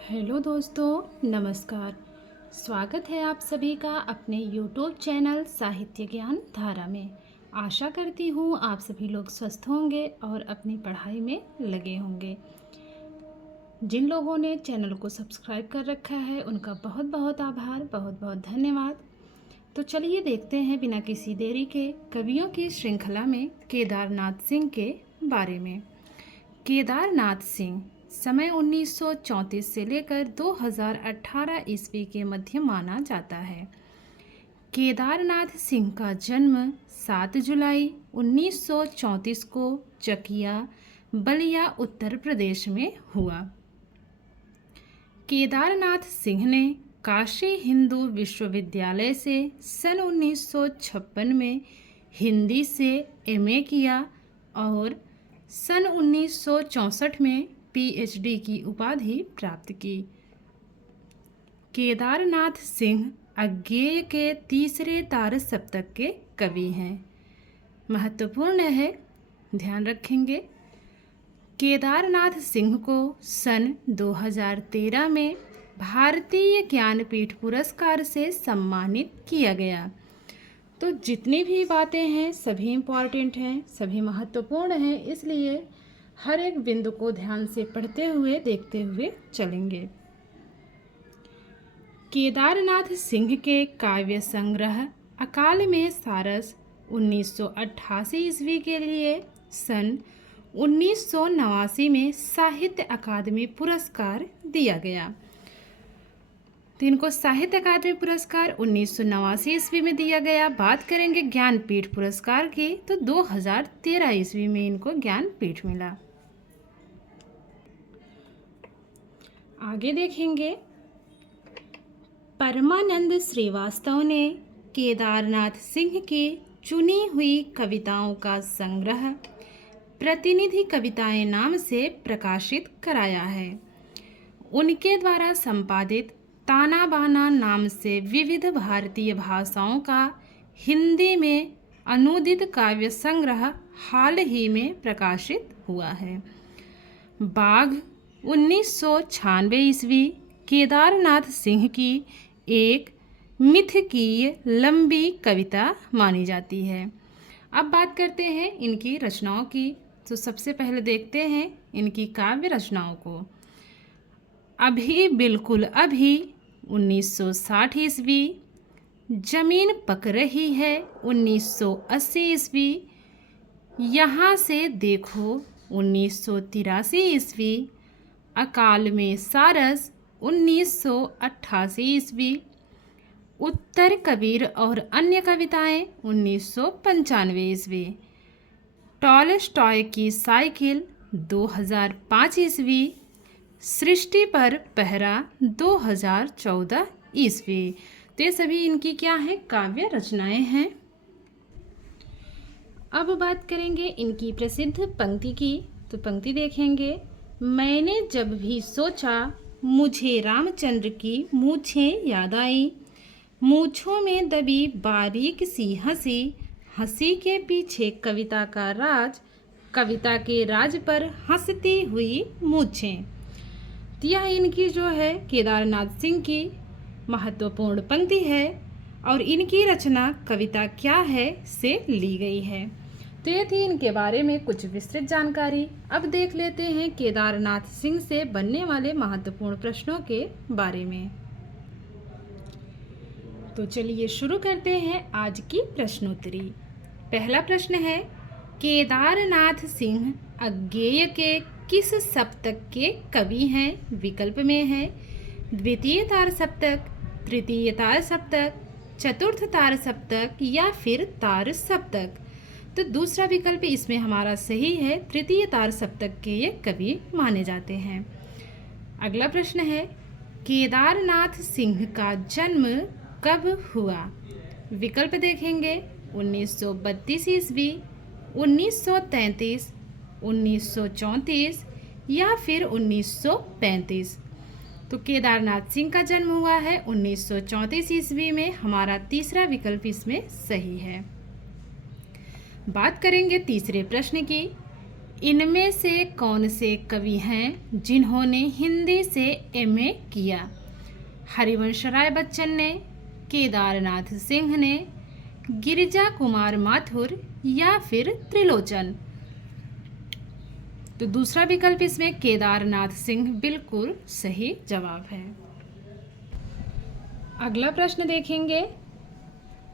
Hello दोस्तों, नमस्कार। स्वागत है आप सभी का अपने यूट्यूब चैनल साहित्य ज्ञान धारा में। आशा करती हूँ आप सभी लोग स्वस्थ होंगे और अपनी पढ़ाई में लगे होंगे। जिन लोगों ने चैनल को सब्सक्राइब कर रखा है उनका बहुत बहुत आभार, बहुत बहुत धन्यवाद। तो चलिए देखते हैं बिना किसी देरी के कवियों की श्रृंखला में केदारनाथ सिंह के बारे में। केदारनाथ सिंह समय 1934 से लेकर 2018 ईस्वी के मध्य माना जाता है। केदारनाथ सिंह का जन्म 7 जुलाई 1934 को चकिया, बलिया, उत्तर प्रदेश में हुआ। केदारनाथ सिंह ने काशी हिंदू विश्वविद्यालय से सन 1956 में हिंदी से एमए किया और सन 1964 में पीएचडी की उपाधि प्राप्त की। केदारनाथ सिंह अज्ञेय के तीसरे तार सप्तक के कवि हैं। महत्वपूर्ण है, ध्यान रखेंगे। केदारनाथ सिंह को सन 2013 में भारतीय ज्ञानपीठ पुरस्कार से सम्मानित किया गया। तो जितनी भी बातें हैं सभी इम्पॉर्टेंट हैं, सभी महत्वपूर्ण हैं, इसलिए हर एक बिंदु को ध्यान से पढ़ते हुए देखते हुए चलेंगे। केदारनाथ सिंह के काव्य संग्रह अकाल में सारस 1988 ईस्वी के लिए सन 1989 में साहित्य अकादमी पुरस्कार दिया गया। तो इनको साहित्य अकादमी पुरस्कार 1989 ईस्वी में दिया गया। बात करेंगे ज्ञानपीठ पुरस्कार की तो 2013 ईस्वी में इनको ज्ञानपीठ मिला। आगे देखेंगे, परमानंद श्रीवास्तव ने केदारनाथ सिंह की चुनी हुई कविताओं का संग्रह प्रतिनिधि कविताएं नाम से प्रकाशित कराया है। उनके द्वारा संपादित ताना बाना नाम से विविध भारतीय भाषाओं का हिंदी में अनुदित काव्य संग्रह हाल ही में प्रकाशित हुआ है। बाघ 1996 ईस्वी केदारनाथ सिंह की एक मिथकीय लंबी कविता मानी जाती है। अब बात करते हैं इनकी रचनाओं की। तो सबसे पहले देखते हैं इनकी काव्य रचनाओं को। अभी बिल्कुल अभी 1960 ईस्वी, जमीन पक रही है 1980 ईस्वी, यहाँ से देखो 1983 ईस्वी, अकाल में सारस 1988 ईस्वी, उत्तर कबीर और अन्य कविताएं 1995 ईस्वी, टॉलस्टॉय की साइकिल 2005 ईस्वी, सृष्टि पर पहरा 2014 ईस्वी। तो ये सभी इनकी क्या है, काव्य रचनाएं हैं। अब बात करेंगे इनकी प्रसिद्ध पंक्ति की। तो पंक्ति देखेंगे, मैंने जब भी सोचा मुझे रामचंद्र की मूछें याद आई, मूछों में दबी बारीक सी हंसी, हंसी के पीछे कविता का राज, कविता के राज पर हंसती हुई मूछें। तो यह इनकी जो है केदारनाथ सिंह की महत्वपूर्ण पंक्ति है और इनकी रचना कविता क्या है से ली गई है। तो ये थी इनके बारे में कुछ विस्तृत जानकारी। अब देख लेते हैं केदारनाथ सिंह से बनने वाले महत्वपूर्ण प्रश्नों के बारे में। तो चलिए शुरू करते हैं आज की प्रश्नोत्तरी। पहला प्रश्न है, केदारनाथ सिंह अज्ञेय के किस सप्तक के कवि हैं? विकल्प में है द्वितीय तार सप्तक, तृतीय तार सप्तक, चतुर्थ तार सप्तक या फिर तार सप्तक। तो दूसरा विकल्प इसमें हमारा सही है, तृतीय तार सप्तक के ये कवि माने जाते हैं। अगला प्रश्न है, केदारनाथ सिंह का जन्म कब हुआ? विकल्प देखेंगे 1932 ईस्वी, 1933, 1934 या फिर 1935। तो केदारनाथ सिंह का जन्म हुआ है 1934 ईस्वी में। हमारा तीसरा विकल्प इसमें सही है। बात करेंगे तीसरे प्रश्न की। इनमें से कौन से कवि हैं जिन्होंने हिंदी से एमए किया? हरिवंश राय बच्चन ने, केदारनाथ सिंह ने, गिरिजा कुमार माथुर या फिर त्रिलोचन? तो दूसरा विकल्प इसमें केदारनाथ सिंह बिल्कुल सही जवाब है। अगला प्रश्न देखेंगे,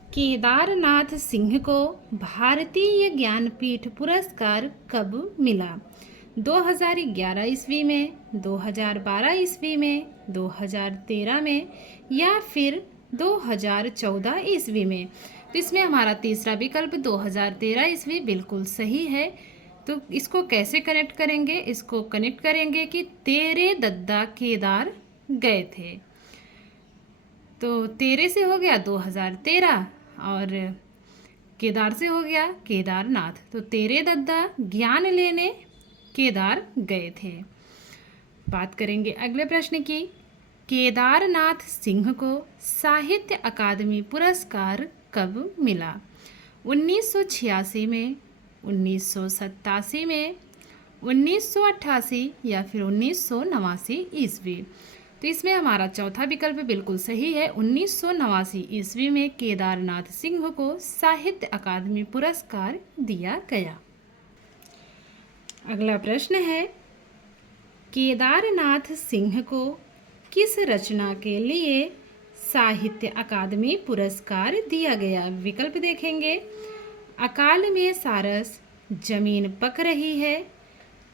केदारनाथ सिंह को भारतीय ज्ञानपीठ पुरस्कार कब मिला? 2011 ईस्वी में, 2012 ईस्वी में, 2013 में या फिर 2014 ईस्वी में? तो इसमें हमारा तीसरा विकल्प 2013 ईस्वी बिल्कुल सही है। तो इसको कैसे कनेक्ट करेंगे? इसको कनेक्ट करेंगे कि तेरे दद्दा केदार गए थे। तो तेरे से हो गया 2013 और केदार से हो गया केदारनाथ। तो तेरे दद्दा ज्ञान लेने केदार गए थे। बात करेंगे अगले प्रश्न की, केदारनाथ सिंह को साहित्य अकादमी पुरस्कार कब मिला? 1986 में, 1987 में, 1988 या फिर 1989 ईस्वी? तो इसमें हमारा चौथा विकल्प बिल्कुल सही है। 1989 ईस्वी में केदारनाथ सिंह को साहित्य अकादमी पुरस्कार दिया गया। अगला प्रश्न है, केदारनाथ सिंह को किस रचना के लिए साहित्य अकादमी पुरस्कार दिया गया? विकल्प देखेंगे, अकाल में सारस, जमीन पक रही है,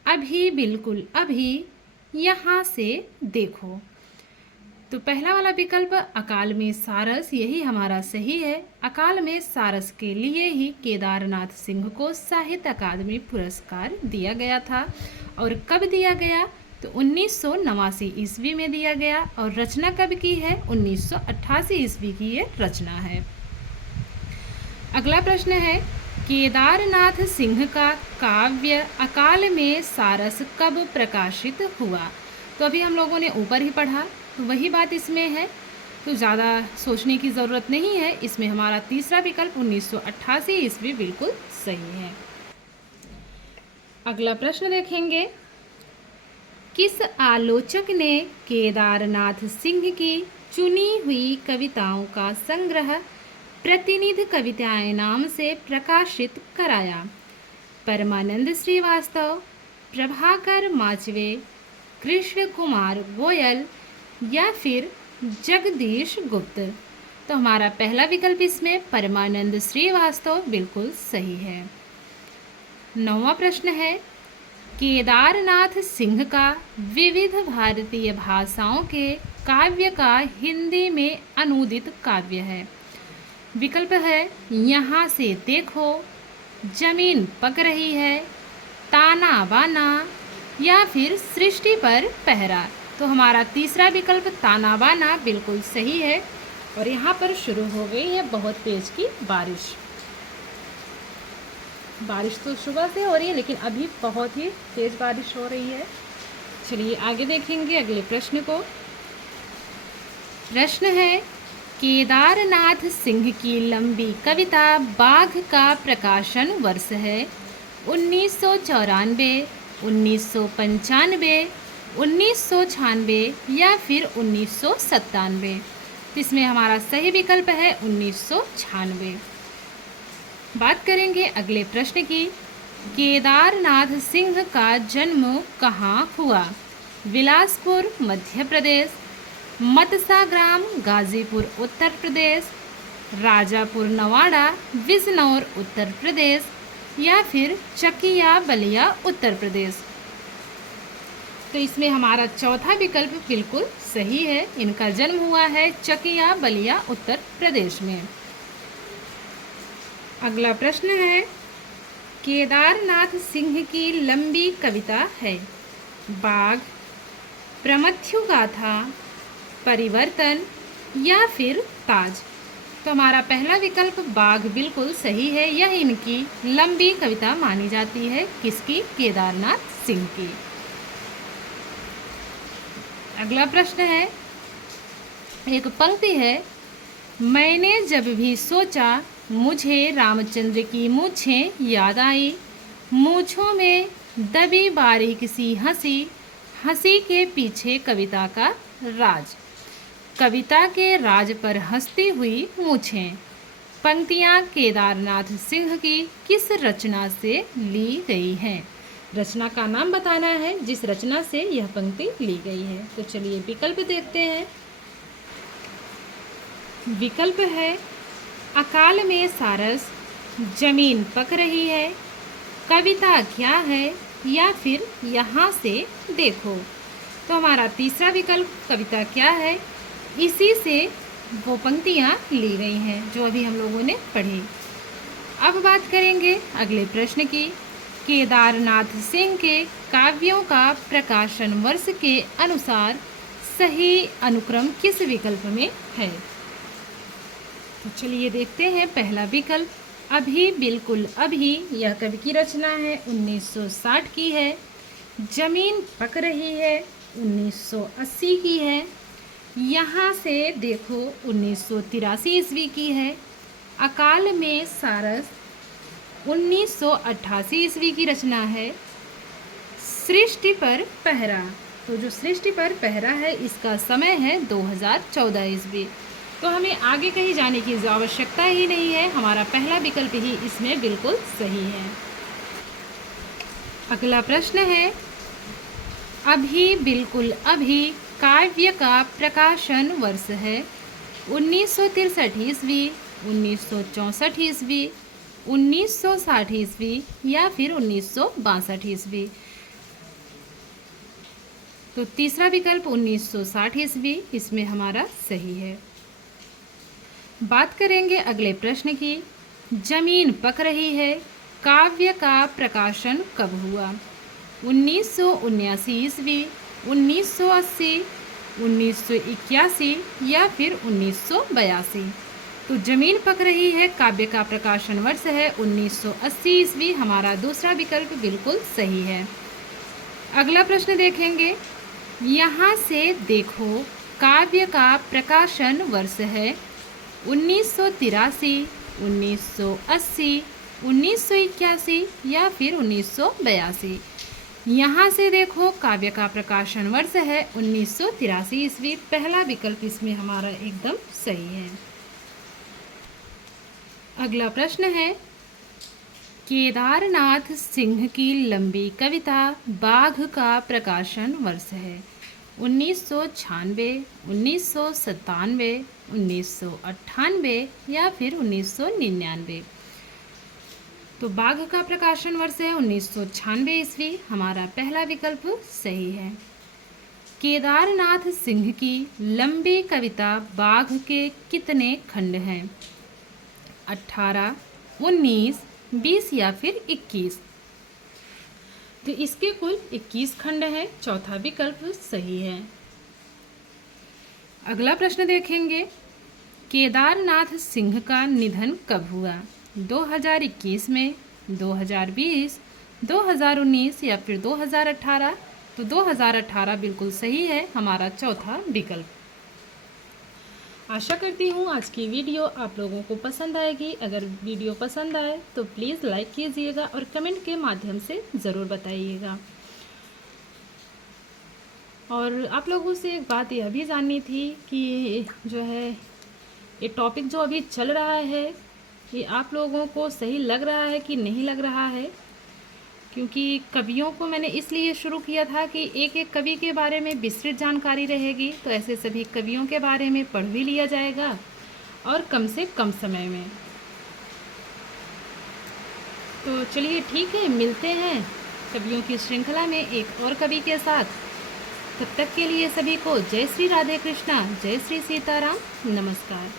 अभी बिल्कुल अभी, यहाँ से देखो। तो पहला वाला विकल्प अकाल में सारस, यही हमारा सही है। अकाल में सारस के लिए ही केदारनाथ सिंह को साहित्य अकादमी पुरस्कार दिया गया था। और कब दिया गया? तो 1989 ईस्वी में दिया गया। और रचना कब की है? 1988 ईस्वी की ये रचना है। अगला प्रश्न है, केदारनाथ सिंह का काव्य अकाल में सारस कब प्रकाशित हुआ? तो अभी हम लोगों ने ऊपर ही पढ़ा, तो वही बात इसमें है, तो ज़्यादा सोचने की ज़रूरत नहीं है। इसमें हमारा तीसरा विकल्प 1988 ईस्वी बिल्कुल सही है। अगला प्रश्न देखेंगे, किस आलोचक ने केदारनाथ सिंह की चुनी हुई कविताओं का संग्रह प्रतिनिधि कविताएं नाम से प्रकाशित कराया? परमानंद श्रीवास्तव, प्रभाकर माचवे, कृष्ण कुमार गोयल या फिर जगदीश गुप्त? तो हमारा पहला विकल्प इसमें परमानंद श्रीवास्तव बिल्कुल सही है। 9वां प्रश्न है, केदारनाथ सिंह का विविध भारतीय भाषाओं के काव्य का हिंदी में अनुदित काव्य है? विकल्प है, यहाँ से देखो, जमीन पक रही है, ताना बाना या फिर सृष्टि पर पहरा? तो हमारा तीसरा विकल्प ताना बाना बिल्कुल सही है। और यहाँ पर शुरू हो गई है बहुत तेज की बारिश। बारिश तो सुबह से हो रही है, लेकिन अभी बहुत ही तेज बारिश हो रही है। चलिए आगे देखेंगे अगले प्रश्न को। प्रश्न है, केदारनाथ सिंह की लंबी कविता बाघ का प्रकाशन वर्ष है? 1994, 1995, 1996 या फिर 1997? इसमें हमारा सही विकल्प है 1996। बात करेंगे अगले प्रश्न की, केदारनाथ सिंह का जन्म कहाँ हुआ? बिलासपुर मध्य प्रदेश, मतसा ग्राम गाजीपुर उत्तर प्रदेश, राजापुर नवाड़ा बिजनौर उत्तर प्रदेश या फिर चकिया बलिया उत्तर प्रदेश? तो इसमें हमारा चौथा विकल्प बिल्कुल सही है। इनका जन्म हुआ है चकिया बलिया उत्तर प्रदेश में। अगला प्रश्न है, केदारनाथ सिंह की लंबी कविता है? बाघ, प्रमथ्यु गाथा, परिवर्तन या फिर ताज? तो हमारा पहला विकल्प बाघ बिल्कुल सही है। यह इनकी लंबी कविता मानी जाती है। किसकी? केदारनाथ सिंह की। अगला प्रश्न है, एक पंक्ति है, मैंने जब भी सोचा मुझे रामचंद्र की मूछें याद आई, मूछों में दबी बारीक सी हंसी, हंसी के पीछे कविता का राज। कविता के राज पर हंसती हुई मूछें। पंक्तियाँ केदारनाथ सिंह की किस रचना से ली गई हैं? रचना का नाम बताना है जिस रचना से यह पंक्ति ली गई है। तो चलिए विकल्प देखते हैं। विकल्प है अकाल में सारस, जमीन पक रही है, कविता क्या है, या फिर यहाँ से देखो। तो हमारा तीसरा विकल्प कविता क्या है, इसी से वो पंक्तियाँ ली गई हैं जो अभी हम लोगों ने पढ़ी। अब बात करेंगे अगले प्रश्न की। केदारनाथ सिंह के काव्यों का प्रकाशन वर्ष के अनुसार सही अनुक्रम किस विकल्प में है? तो चलिए देखते हैं। पहला विकल्प अभी बिल्कुल अभी, यह कवि की रचना है, 1960 की है। जमीन पक रही है, 1980 की है। यहाँ से देखो, 1983 ईस्वी की है। अकाल में सारस, 1988 ईस्वी की रचना है। सृष्टि पर पहरा, तो जो सृष्टि पर पहरा है इसका समय है 2014 ईस्वी। तो हमें आगे कहीं जाने की आवश्यकता ही नहीं है, हमारा पहला विकल्प ही इसमें बिल्कुल सही है। अगला प्रश्न है अभी बिल्कुल अभी काव्य का प्रकाशन वर्ष है 1963 ईस्वी, 1964 ईस्वी, 1960 ईस्वी, या फिर 1962 ईस्वी। तो तीसरा विकल्प 1960 ईस्वी इसमें हमारा सही है। बात करेंगे अगले प्रश्न की। जमीन पक रही है काव्य का प्रकाशन कब हुआ? 1979 ईस्वी, 1980, 1981, या फिर 1982। तो जमीन पक रही है काव्य का प्रकाशन वर्ष है 1980 ईस्वी, हमारा दूसरा विकल्प बिल्कुल सही है। अगला प्रश्न देखेंगे। यहाँ से देखो काव्य का प्रकाशन वर्ष है 1983, 1980, 1981, या फिर 1982। यहाँ से देखो काव्य का प्रकाशन वर्ष है 1983 ईस्वी, पहला विकल्प इसमें हमारा एकदम सही है। अगला प्रश्न है केदारनाथ सिंह की लंबी कविता बाघ का प्रकाशन वर्ष है 1996, 1997, 1998, या फिर 1999। तो बाघ का प्रकाशन वर्ष है 1996 ईस्वी, हमारा पहला विकल्प सही है। केदारनाथ सिंह की लंबी कविता बाघ के कितने खंड हैं? 18, 19, 20, या फिर 21। तो इसके कुल 21 खंड हैं, चौथा विकल्प सही है। अगला प्रश्न देखेंगे। केदारनाथ सिंह का निधन कब हुआ? 2021 में, 2020, 2019, या फिर 2018। तो 2018 बिल्कुल सही है, हमारा चौथा विकल्प। आशा करती हूँ आज की वीडियो आप लोगों को पसंद आएगी। अगर वीडियो पसंद आए तो प्लीज़ लाइक कीजिएगा और कमेंट के माध्यम से ज़रूर बताइएगा। और आप लोगों से एक बात यह भी जाननी थी कि जो है ये टॉपिक जो अभी चल रहा है ये आप लोगों को सही लग रहा है कि नहीं लग रहा है, क्योंकि कवियों को मैंने इसलिए शुरू किया था कि एक एक कवि के बारे में विस्तृत जानकारी रहेगी, तो ऐसे सभी कवियों के बारे में पढ़ भी लिया जाएगा और कम से कम समय में। तो चलिए ठीक है, मिलते हैं कवियों की श्रृंखला में एक और कवि के साथ। तब तक के लिए सभी को जय श्री राधे कृष्णा, जय श्री सीताराम, नमस्कार।